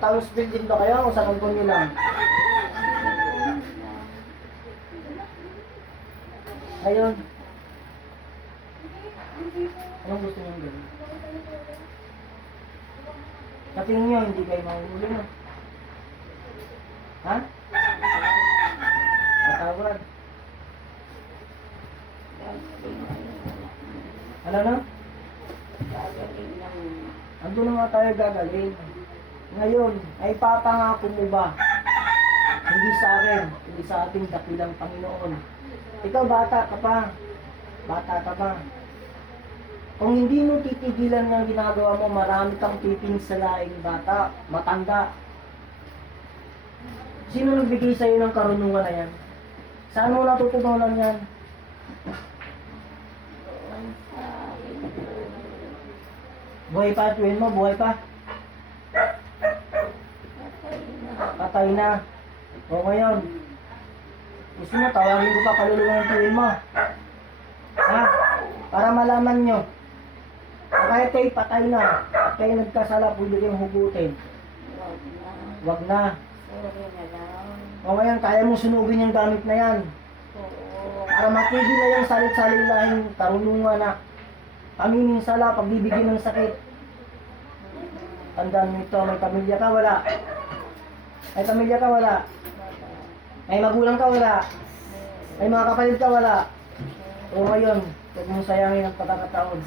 Tapos building ba kayo o sa kampon nyo lang? Ayun. Anong gusto nyo gawin? Sa tingin nyo, hindi kayo mahuhuli no? Ha? Matawad. Ano na? Ando na nga tayo gagaling. Ngayon, ay papangako mo ba? Hindi sa akin, hindi sa ating dakilang Panginoon. Ikaw bata ka pa. Bata ka pa. Kung hindi mo titigilan ng ginagawa mo, marami kang pipinsalaing bata, matanda. Sino nagbigay sa'yo ng karunungan na yan? Saan mo natutunan yan? Buhay pa, tuwin mo, buhay pa. Patay na. O ngayon, gusto mo, tawagin ko pa kaluluwa ng tuwin mo. Ha? Para malaman nyo. Kahit kayo patay na, at kayo nagkasala, pwede kayong hugutin. Wag na. O ngayon, kaya mong sunugin yung gamit na yan. Para matigil na yung salit-salilahing karunungan na paminsala, pagbibigyan ng sakit. Tandaan mo ito, may pamilya ka, wala. May pamilya ka, wala. May magulang ka, wala. May mga kapatid ka, wala. O ngayon, huwag mong sayangin ang pagkakataon.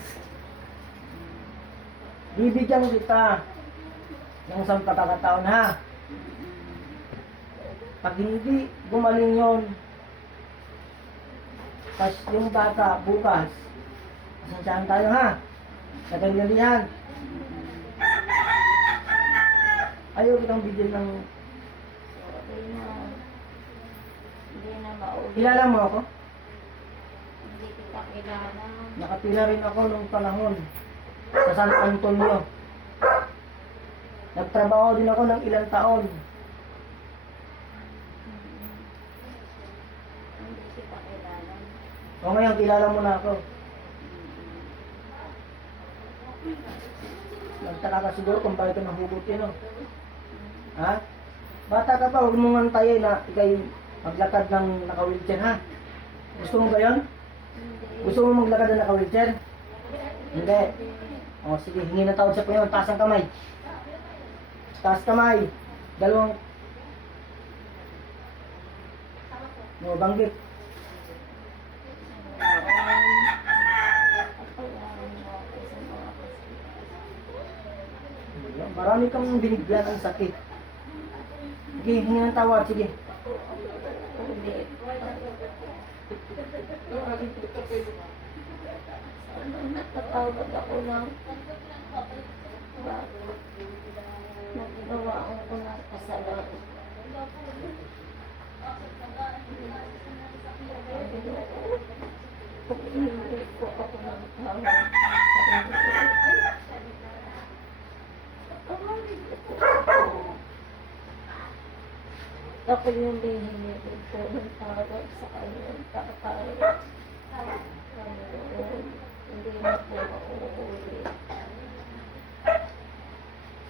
Bibigyan kita ng isang pagkakataon, ha? Pag hindi gumaling yun, tas yung bata bukas, pasensyahan tayo, ha? Sa ganyan yan. Ayaw kitang bigyan ng... Hindi na maulit. Kilala mo ako? Hindi kita kilala. Nakapila rin ako nung panahon sa San Antonio. Nagtrabaho din ako ng ilang taon. Hindi kita kilala. O ngayon, kilala mo na ako. Nagtaka ka siguro kung bakit ka nahugot yun, no? Ha? Bata ka pa, huwag mong antayin na ikay maglakad ng naka-wheelchair, ha? Gusto mo ba yun? Gusto mo maglakad ng naka-wheelchair? Hindi. O sige, hingi na tawad sa Panginoon. Taas ang kamay. Taas kamay. Dalawang... No, banggit. Marami kang binigyan ng sakit. Sige, hingi ng tawad. Sige. Hindi. Napatawag ako ng naggawa ko ng kasalanan. Kung hindi ko ako ng tawag ako yung hihingi ko ng tawag sa kanyang tatay. Hindi na po mauulit.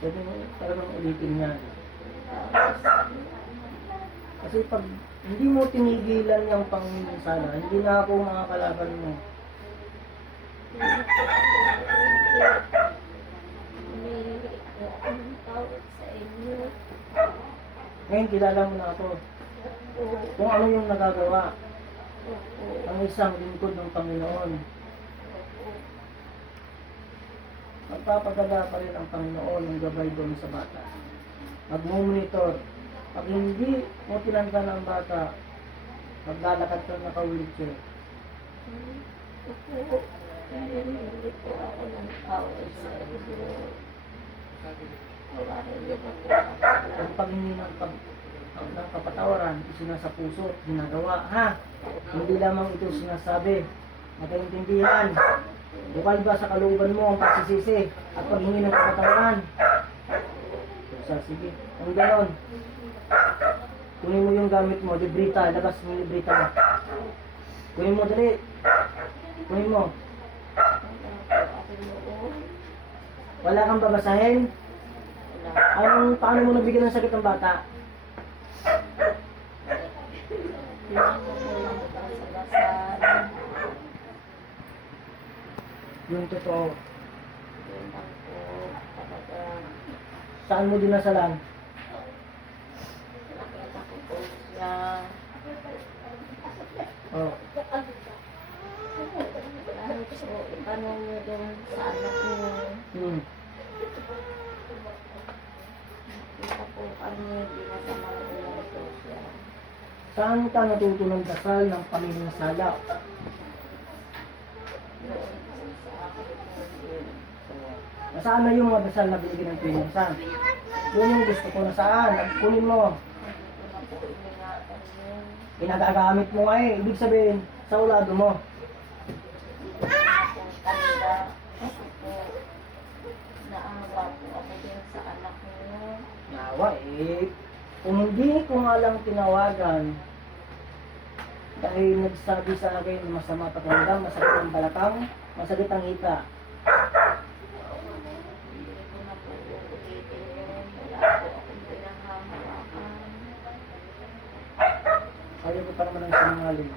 Pwede mo talagang ulitin nga. Kasi pag hindi mo tinigilan yung panginsala, hindi na ako makakalaban mo. Humihingi ko ang tawag sa inyo. Ngayon, kilala mo na ako. Kung ano yung nagagawa. Ang isang lingkod ng Panginoon. Magpapadala pa rin ang Panginoon ng gabay doon sa bata. Mag-monitor. Pag hindi mo tinanda ng bata, maglalakad ka naka-wheelchair. Hindi po ako ng tawag sa inyo. Wala rin po ako. Ang paghingi ng kapatawaran, isinasa puso at ginagawa, ha? Hindi lamang ito sinasabi. Nagkaintindihan. Bukal ba sa kalooban mo ang pagsisisi at paghingi ng kapatawaran? Sige, kung ganon, kunin mo yung gamit mo, librita, labas mo yung librita mo. Kunin mo, dali. Kunin mo. Wala kang babasahin? Paano mo nabigyan ng sakit ng bata? Pinagkukulang ko pa sa dasal. Yung totoo. Yun lang po talaga. Saan mo dinasalan? Nakita ko po siya. Oh. Kahit po, itanong mo doon sa anak mo. Hmm. Kita po kami, binasamang ulang po siya. Saan ka natuto ng dasal ng Panginoong Sala? Doon sa akin po yun. Nasaan na yung mga dasal na binigyan ng pinansan? Yun yung gusto ko na saan. Kunin mo. Hindi ko na po iningatan yun. Pinagagamit mo nga eh. Ibig sabihin, sa ulado mo. Hindi ko na po tanda. Kasi po, naawa po ako din sa anak mo. Nawa eh. Kung hindi ko nga lang tinawagan, dahil nagsabi sa akin na masama pakiramdam, masakit ang balakang, masakit ang hita. Hindi ko na po uulitin yun. Wala po akong pinanghahawakan. Ayaw ko pa naman ang sinungaling.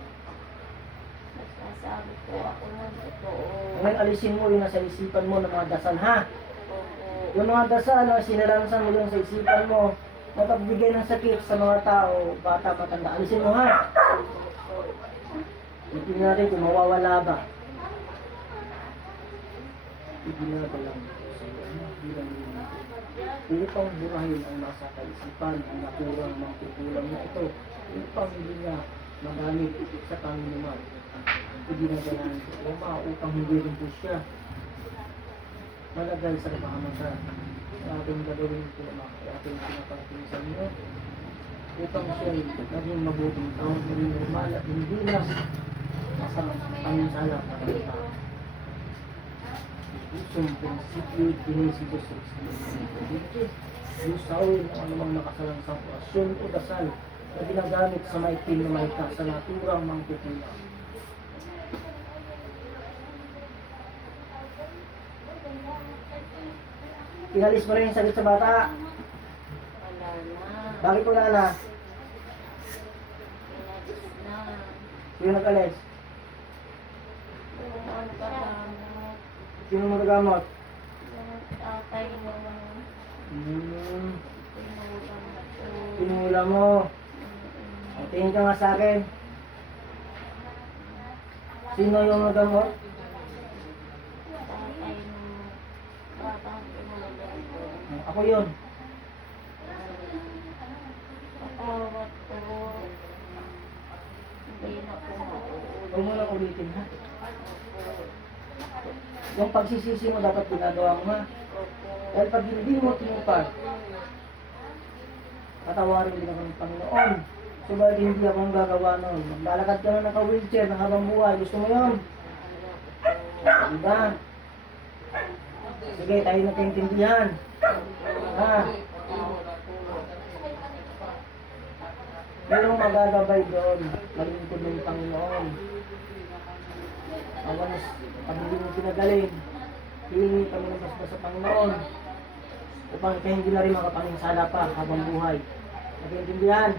Nagsasabi po ako ng totoo. Ngayon alisin mo yung nasa isipan mo ng mga dasal, ha? Oo. Yung mga dasal na sinalansan mo yung sa isipan mo, mapagbigay ng sakit sa mga tao, bata, matanda. Alisin mo, ha? Hindi natin kung mawawala ba. Hindi natin lang sa iyo. Bilang yun. Upang burahin ang nasa kaisipan, ang naturang mangkukulang na ito. Upang hindi niya magamit sa Panginoon. Hindi na ganahan ko. Upang hindi rin po siya malagay sa kapahamasan. Sa ating gagawin po na ating pinapating sa inyo. Upang siya naging mabuting tao, naging normal at hindi na nasa panginsala para ito. Isang prinsipyo dinisido sa Espiritu. Lusawin ang anumang nakasalang sa orasyon o dasal na ginagamit sa maitim na maika sa naturang mangkukulang. Inalis mo rin yung sakit sa bata. Wala na. Bakit wala na? Pinalis na. Sino nag-alis? Yung ang kagamot. Sino magagamot? Yung tatay mo. Tinulang ko. Pinula mo. Tingin ka nga sa akin. Sino yung nagamot? Tatay mo. Batang tinulang ko. Ako yun. Patawad ko. Hindi na po mauulit. Huwag mo lang ulitin, ha? Yung pagsisisi mo dapat ginagawa mo, ha? Dahil pag hindi mo tinupad, patawarin din ako ng Panginoon. Subalit hindi akong gagawa nun. Maglalakad ka na naka-wheelchair ng habang buhay. Gusto mo yun? Diba? Sige, tayo na tintindihan. Ha? Merong magagabay doon. Maglingkod ng Panginoon. Awanas, pag hindi mo pinagaling, hihingi kami ng basbas sa Panginoon. Upang kayo hindi na rin makapanginsala pa habang buhay. Nagintindihan?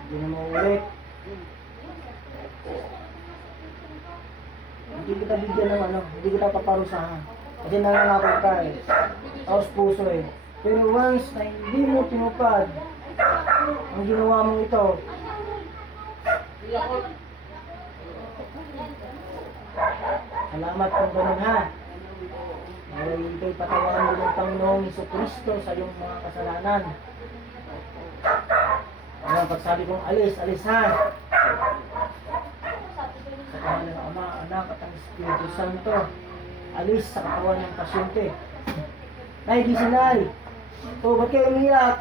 Hindi na mauulit. Hindi kita bigyan ng hindi kita paparusahan. Kasi nangangakoy ka eh. Taos puso eh. Pero once na hindi mo tinupad ang ginawa mong ito, salamat kung ganun, ha. Ngayon ikay patawaran mo ng Panginoong Jesucristo sa iyong mga kasalanan. Ngayon pagsabi kong alis, alis, ha. Sa pangalan ng Ama, Anak at ang Espiritu Santo, alis sa katawan ng pasyente. Nay, gising, Nay. Oh, ba't kayo umiyak?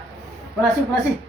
Panasig, panasig.